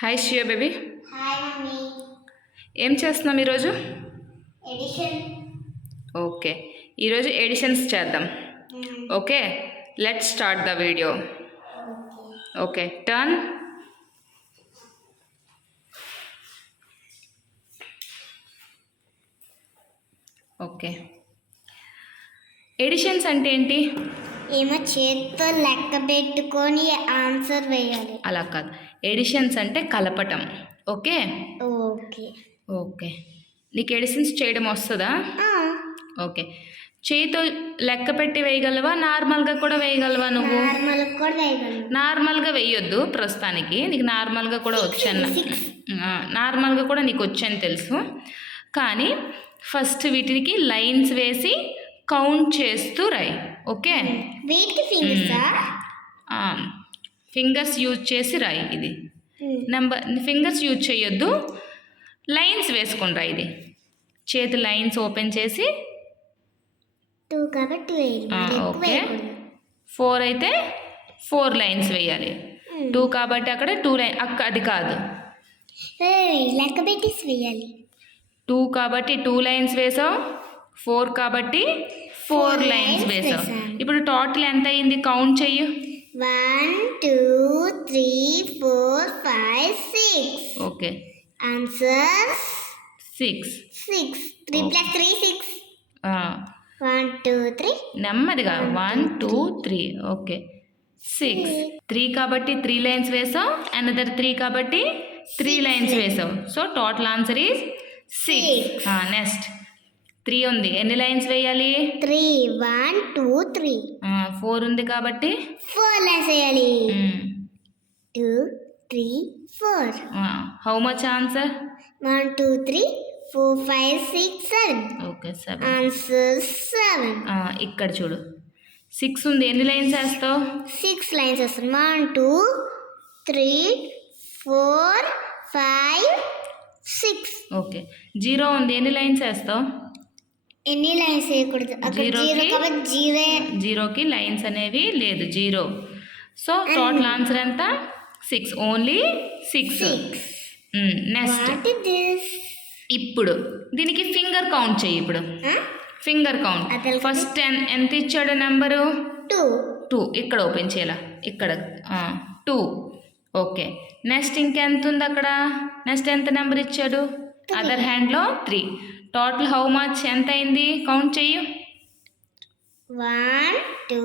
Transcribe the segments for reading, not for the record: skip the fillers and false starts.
Hi షియో baby. Hi mummy. ఏం చేస్తున్నాం ఈరోజు? ఎడిషన్. ఓకే, ఈరోజు ఎడిషన్స్ చేద్దాం. Okay, let's start the video. Okay, turn. Okay, additions అంటే ఏంటి? ఏమో చేత్తో లెక్క పెట్టుకొని ఆన్సర్ వేయాలి. అలా కాదు, ఎడిషన్స్ అంటే కలపటం. ఓకే ఓకే ఓకే, నీకు ఎడిషన్స్ చేయడం వస్తుందా? ఓకే, చేతితో లెక్క పెట్టి వేయగలవా? నార్మల్గా కూడా వేయగలవా? నువ్వు నార్మల్గా వేయొద్దు ప్రస్తుతానికి. నీకు నార్మల్గా కూడా వచ్చాను, నార్మల్గా కూడా నీకు వచ్చని తెలుసు. కానీ ఫస్ట్ వీటికి లైన్స్ వేసి కౌంట్ చేస్తూ రాయి. ఓకే, ఫింగర్స్ యూజ్ చేసి రాయి. ఇది నెంబర్, ఫింగర్స్ యూజ్ చేయొద్దు, లైన్స్ వేసుకుని రాయి. ఇది చేతి లైన్స్ ఓపెన్ చేసి 2 కాబట్టి ఓకే, 4 అయితే 4 లైన్స్ వేయాలి. 2 కాబట్టి అక్కడ 2 లైన్, అది కాదు, లెక్క పెట్టి వేయాలి. 2 కాబట్టి 2 లైన్స్ వేసావు, 4 కాబట్టి 4 లైన్స్ వేసావు. ఇప్పుడు టోటల్ ఎంత అయింది కౌంట్ చెయ్యు. 1 2 3 4 5 6. Okay, answer 6. 3 + 3 6. 1 2 3. నెమ్మదిగా 1 2 3. ఓకే, 6. 3 కాబట్టి 3 లైన్స్ వేసావు, అనదర్ 3 కాబట్టి 3 లైన్స్ వేసావు. So total answer is 6. Next 3 ఉంది, ఎన్ని లైన్స్ వేయాలి? 3 1 2 3. 4 ఉంది కాబట్టి 4 లైన్స్ వేయాలి. 2 3 4. How much answer? 1 2 3 4 5 6 7. Okay, 7. Answer 7. ఇక్కడ చూడు, 6 ఉంది, ఎన్ని లైన్స్ వేస్తావు? 6 లైన్స్ వేస్తాను. 1 2 3 4 5 6. ఓకే, 0 ఉంది, ఎన్ని లైన్స్ వేస్తావు? ఎన్ని లైన్స్ వేయకూడదు, జీరోకి లైన్స్ అనేవి లేదు, 0. సో టోటల్ ఆన్సర్ ఎంత? 6. ఓన్లీ 6. నెక్స్ట్ ఇప్పుడు దీనికి ఫింగర్ కౌంట్ చెయ్యి. ఇప్పుడు ఫింగర్ కౌంట్. ఫస్ట్ ఎంత ఇచ్చాడు నెంబరు? 2. ఇక్కడ ఓపెన్ చేయాల, ఇక్కడ 2. ఓకే, నెక్స్ట్ ఇంకెంత ఉంది అక్కడ? నెక్స్ట్ ఎంత నెంబర్ ఇచ్చాడు? అదర్ హ్యాండ్లో 3. టోటల్ హౌ మచ్ ఎంత అయింది కౌంట్ చెయ్యు. 1 2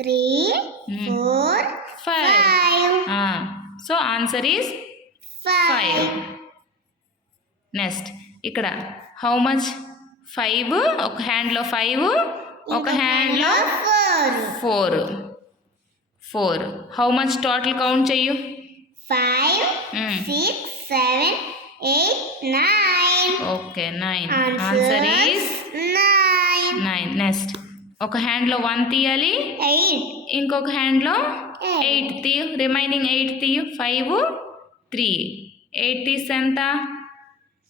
3 4 5. So answer is 5. నెక్స్ట్ ఇక్కడ హౌ మచ్? 5. ఒక హ్యాండ్లో 5, ఒక హ్యాండ్లో 4. హౌ మచ్ టోటల్ కౌంట్ చెయ్యు. 5 6 7 8 9. ఓకే, 9. Answer is 9. నెక్స్ట్ ఒక హ్యాండ్లో 1 తీయాలి, 8. ఇంకొక హ్యాండ్లో 8 తీయు, రిమైనింగ్ 8 తీయు. 5 3 8 తీస్తే ఎంత?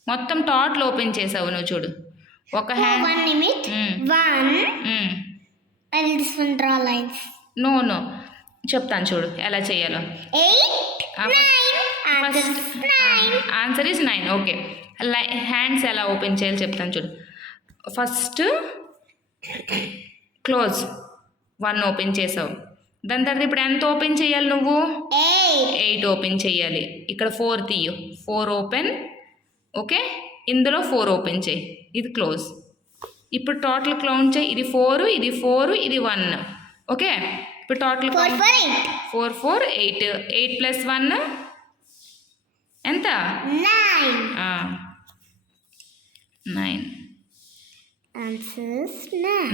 మొత్తం టోటల్ ఓపెన్ చేసావు నువ్వు, చూడు. ఒక hand 1 minute 1. I will just draw lines. No చెప్తాను చూడు ఎలా చేయాలో. 8 9. Answer is 9. ఓకే, హ్యాండ్స్ ఎలా ఓపెన్ చేయాలో చెప్తాను చూడు. ఫస్ట్ క్లోజ్ 1 ఓపెన్ చేసావు, దాని తర్వాత ఇప్పుడు ఎంత ఓపెన్ చేయాలి నువ్వు? 8 ఓపెన్ చేయాలి. ఇక్కడ 4 తీయు, 4 ఓపెన్. ఓకే, ఇందులో 4 ఓపెన్ చేయి, ఇది క్లోజ్. ఇప్పుడు టోటల్ కౌంట్ చేయి. ఇది 4, ఇది 4, ఇది 1. ఓకే, ఇప్పుడు టోటల్ 4 4 8. 8 + 1 ఎంత? 9. ఆన్సర్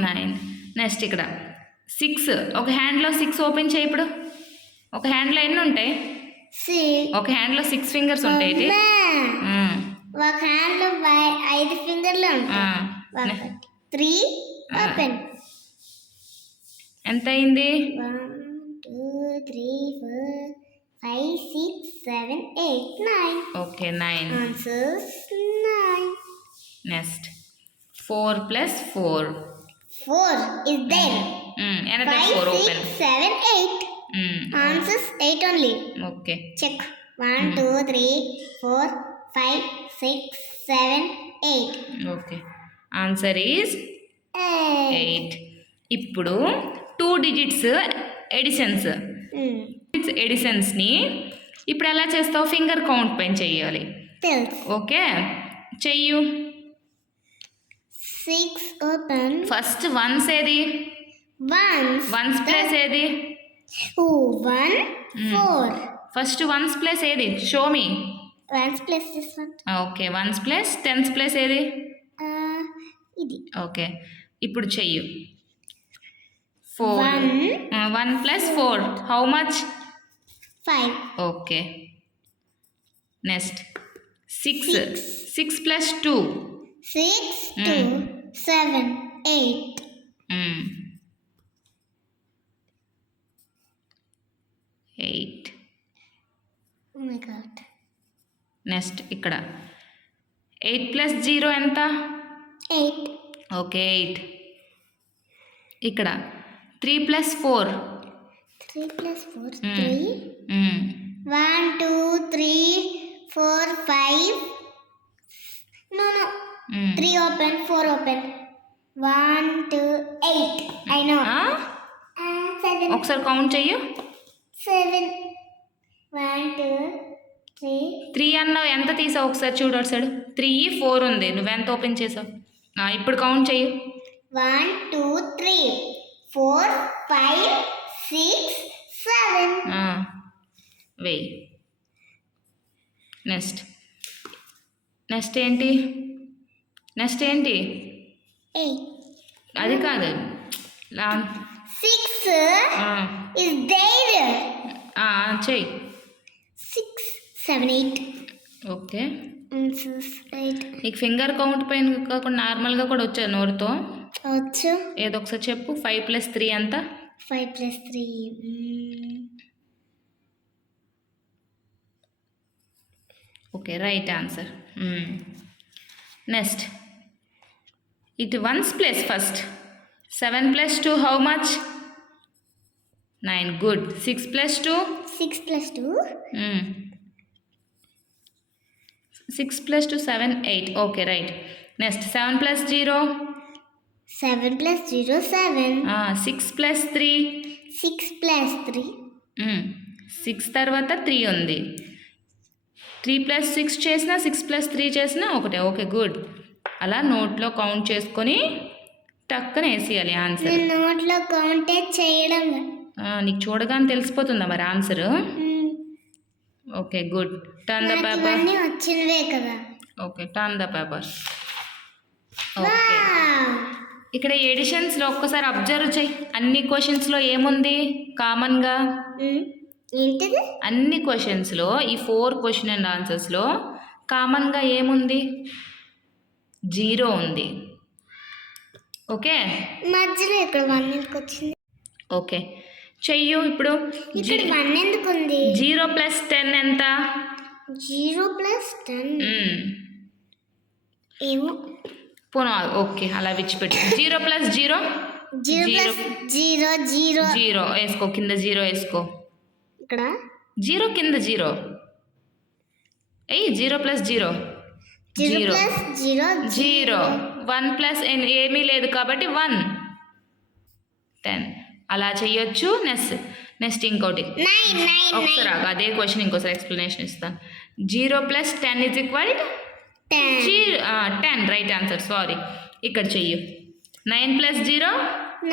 9. నెక్స్ట్ ఇక్కడ 6. ఒక హ్యాండ్లో 6 ఓపెన్ చేయి. ఇప్పుడు ఒక హ్యాండ్లో ఎన్ని ఉంటాయి? ఒక హ్యాండ్లో 6 ఫింగర్స్ ఉంటాయి. ఒక హ్యాండ్లో 5 ఫింగర్లు ఉంటాయి. 3 ఓపెన్. ఎంత అయింది? 1 2 3 4 5 6 7 8 9. Okay, 9. Answer 9. Next 4 + 4. 4 is there. Another 4 open. 5 6 7 8. Answers 8 only. Okay. Check. 1 2 3 4 5 6 7 8 okay answer is 8. ఇప్పుడు 2 డిజిట్స్ ఎడిషన్స్ ఎడిషన్స్ని ఇప్పుడు ఎలా చేస్తావు? ఫింగర్ కౌంట్ పైన చెయ్యాలి. తెలుసు. ఓకే చెయ్యు. 6 ఓపెన్. ఫస్ట్ వన్స్ ఏది? వన్స్ ప్లేస్ ఏది? 1 4. ఫస్ట్ వన్స్ ప్లేస్ ఏది? Show me. Ones place this one. Okay ones place tens place ఏది? ఇది. ఓకే ఇప్పుడు చెయ్యు. 4 1 plus 4 how much? 5. Okay next 6 6 plus 2 6 2 7 8. 8. Oh my god. Next ఇక్కడ 8 plus 0 ఎంత? 8. Okay 8. ఇక్కడ 3 plus 4 3 plus 4 3. 1 2 3 4 5. No 3 open 4 open. 1 2 8. I know. 7. ఒకసారి count చెయ్యు. 7 1 2 3. 3 అన్నావు, ఎంత తీసావు ఒకసారి చూడు అటు సైడ్. 3 4 ఉంది, నువ్వెంత ఓపెన్ చేసావు? ఇప్పుడు కౌంట్ చెయ్యు. 1 2 3 4 5 6 7. వెయ్యి. నెక్స్ట్ ఏంటి? నెక్స్ట్ ఏంటి? 8. అది కాదు. 6 is there. చెయ్యి. 6 7 8. ఓకే 8. నీకు ఫింగర్ కౌంట్ పైన కాకుండా నార్మల్గా కూడా వచ్చా నోరుతో. వచ్చు. ఏదో ఒకసారి చెప్పు. 5 ప్లస్ 3 ఎంత? 5 plus 3. Okay right answer. Next it ones place first 7 plus 2 how much? 9. Good. 6 plus 2? 6 plus 2. 6 plus 2 7 8. Okay right. Next 7 plus 0? 7 plus 0 7. 6 plus 3? 6 plus 3. 6 తర్వాత 3 ఉంది. 3 ప్లస్ 6 చేసినా 6 ప్లస్ 3 చేసినా ఒకటే. Okay good. అలా నోట్లో కౌంట్ చేసుకొని టక్కన వేసేయాలి ఆన్సర్. నేను నోట్లో కౌంట్ చేయడం. నీకు చూడగానే తెలిసిపోతుందా మరి answer? Okay good. Turn the paper. అన్నీ వచ్చినవే కదా. Okay turn the paper. Okay ఇక్కడ ఎడిషన్స్లో ఒక్కసారి అబ్జర్వ్ చెయ్యి. అన్ని క్వశ్చన్స్లో ఏముంది కామన్గా? ఏంటిది? అన్ని క్వశ్చన్స్లో ఈ 4 క్వశ్చన్ అండ్ ఆన్సర్స్లో కామన్గా ఏముంది? 0 ఉంది. ఓకే మధ్యలో ఇక్కడ 1 ఎందుకు వచ్చింది? ఓకే చెయ్యు. ఇప్పుడు ఇక్కడ 1 ఎందుకు ఉంది? 0 ప్లస్ 10 ఎంత? 0 plus 10. ఏమో. పోనా ఓకే అలా విడిచిపెట్టు. 0 ప్లస్ 0? 0 plus 0 0. 0 వేసుకో, కింద 0 వేసుకో. ఇక్కడ 0 కింద 0. 0 ప్లస్ 0 0 plus 0 0. 1 ప్లస్ ఏమీ లేదు కాబట్టి 1 10 అలా చెయ్యొచ్చు. నెక్స్ట్ ఇంకోటి 9 ఒకసారి అదే క్వశ్చన్ ఇంకోసారి ఎక్స్ప్లెనేషన్ ఇస్తాను. 0 plus 10 is equal 10. Right answer. Sorry ఇక్కడ చెయ్యు. 9 plus 0?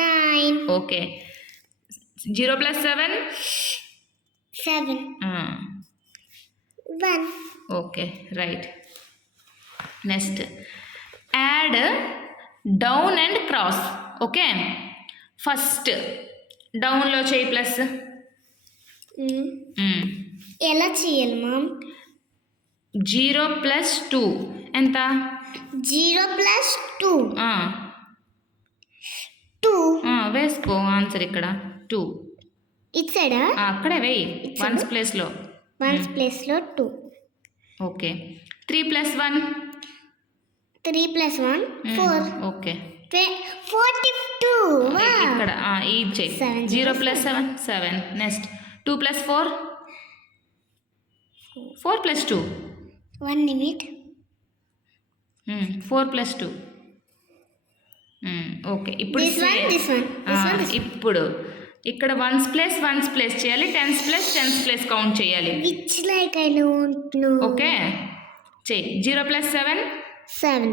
9. Okay 0 plus 7? 7. 1. Okay right. Next add down and cross. Okay first డౌన్లో చేయి ప్లస్. ఎలా చేయాలి మామ్? 0 ప్లస్ 2 ఎంత? 0 plus 2. 2. వేసుకో ఆన్సర్ ఇక్కడ 2. ఇట్ సైడా? అక్కడే వెయ్యి వన్స్ ప్లేస్లో. 1 ప్లేస్లో 2. Okay 3 plus 1? 3 plus 1 4. ఓకే 42. ఇక్కడ ఇది చెయ్యి. 0 plus 7 7. Next 2 plus 4? 4 + 2. 1 minute. 4 + 2. Okay. ఇప్పుడు This one. ఇప్పుడు ఇక్కడ వన్స్ ప్లేస్ చేయాలి, టెన్స్ ప్లేస్ కౌంట్ చేయాలి. Which like I don't know. Okay, చెయ్యి. 0 + 7 7.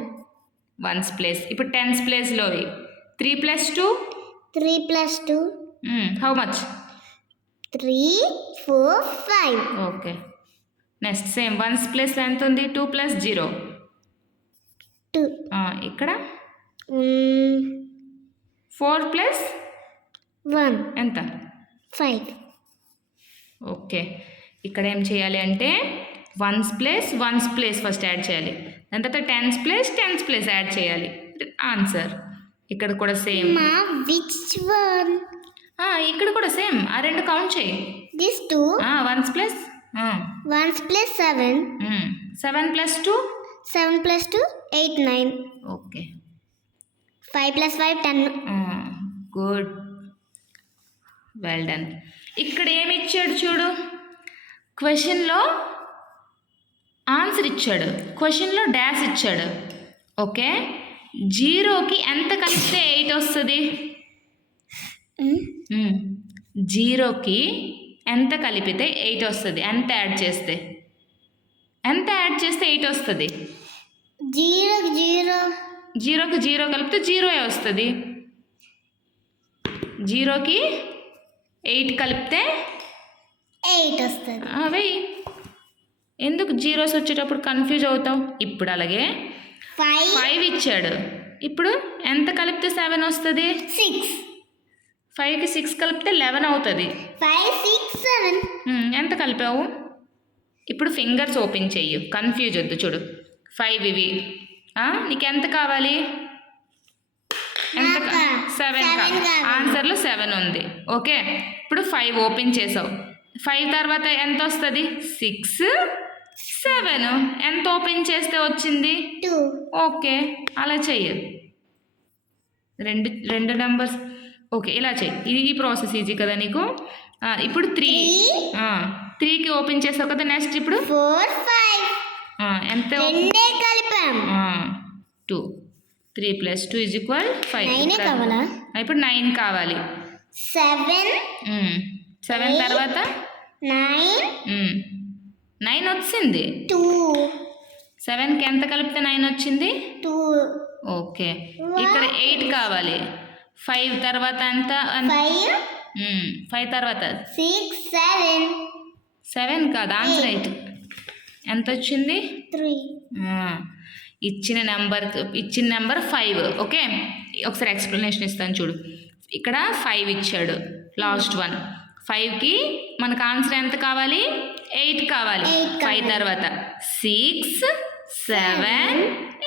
Ones place. ఇప్పుడు టెన్స్ ప్లేస్లో 3 + 2 3 + 2. How much? 3, 4, 5. Okay. Next same once ప్లేస్లో ఎంత ఉంది? 2 + 0. 2. ఇక్కడ 4 + 1. ఎంత? 5. ఓకే. ఇక్కడ ఏం చేయాలి అంటే వన్స్ ప్లేస్ ఫస్ట్ యాడ్ చేయాలి, దాని తర్వాత టెన్స్ ప్లేస్ యాడ్ చేయాలి. ఆన్సర్. ఇక్కడ కూడా సేమ్. Ma, which one? ఇక్కడ కూడా సేమ్. ఆ రెండు కౌంట్ చేయి. This 2. Ones place 1 + 7. 7 + 2. 7 + 2, 8, 9. Okay. 5 + 5, 10. Good, well done. ఇక్కడ ఏమి ఇచ్చాడు చూడు, క్వశ్చన్లో ఆన్సర్ ఇచ్చాడు, క్వశ్చన్లో డాష్ ఇచ్చాడు. ఓకే, 0కి ఎంత కలిపితే 8 వస్తుంది? 0కి ఎంత కలిపితే 8 వస్తుంది? ఎంత యాడ్ చేస్తే 8 వస్తుంది? 0. 0కి 0 కలిపితే 0 వస్తుంది. 0కి 8 కలిపితే 8 వస్తుంది. వెయ్యి. ఎందుకు జీరోస్ వచ్చేటప్పుడు కన్ఫ్యూజ్ అవుతావు? ఇప్పుడు అలాగే 5 ఇచ్చాడు, ఇప్పుడు ఎంత కలిపితే 7 వస్తుంది? 6. 5కి 6 కలిపితే 11 అవుతుంది. 5, 6, 7. ఎంత కలిపావు? ఇప్పుడు ఫింగర్స్ ఓపెన్ చెయ్యు, కన్ఫ్యూజ్ వద్దు. చూడు 5 ఇవి. నీకు ఎంత కావాలి? ఎంత? 7 కావాలి. ఆన్సర్లో 7 ఉంది. ఓకే, ఇప్పుడు 5 ఓపెన్ చేసావు. 5 తర్వాత ఎంత వస్తుంది? 6, 7. ఎంత ఓపెన్ చేస్తే వచ్చింది? 2. ఓకే, అలా చెయ్యి. రెండు నెంబర్స్. ఓకే, ఇలా చెయ్యి. ఈ ప్రాసెస్ ఈజీ కదా నీకు. ఇప్పుడు 3కి ఓపెన్ చేసావు కదా. నెక్స్ట్ ఇప్పుడు 4, 5. ఎంత? రెండే కలిపాం. 2. 3 + 2 = 5. 9 కావాలా? ఇప్పుడు 9 కావాలి. 7 తర్వాత 9 వచ్చింది. 2. 7కి ఎంత కలిపితే 9 వచ్చింది? 2. ఓకే, ఇక్కడ 8 కావాలి. 5 తర్వాత ఎంత? 5 తర్వాత 6, 7. 7 కాదు, ఆన్సర్ 8. ఎంత వచ్చింది? 3. ఇచ్చిన నెంబర్ 5. ఓకే, ఒకసారి ఎక్స్ప్లెనేషన్ ఇస్తాను చూడు. ఇక్కడ 5 ఇచ్చాడు, లాస్ట్ 1. 5కి మనకు ఆన్సర్ ఎంత కావాలి? 8 కావాలి. 5 తర్వాత 6, 7,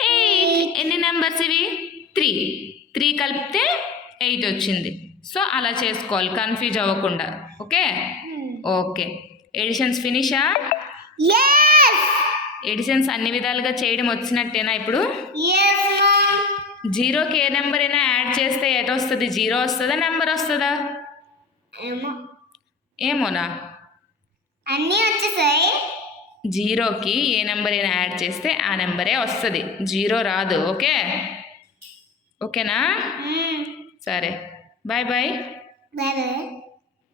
8. ఎన్ని నెంబర్స్ ఇవి? 3 కలిపితే 8 వచ్చింది. సో అలా చేసుకోవాలి, కన్ఫ్యూజ్ అవ్వకుండా. ఓకే. ఎడిషన్స్ ఫినిషా? ఎడిషన్స్ అన్ని విధాలుగా చేయడం వచ్చినట్టేనా ఇప్పుడు? 0కి ఏ నెంబర్ అయినా యాడ్ చేస్తే ఎటు వస్తుంది? 0 వస్తుందా, నెంబర్ వస్తుందా? ఏమోనా, అన్నీ వచ్చేసాయి. 0కి ఏ నెంబర్ అయినా యాడ్ చేస్తే ఆ నెంబరే వస్తుంది, 0 రాదు. ఓకేనా? సరే, బాయ్. బాయ్.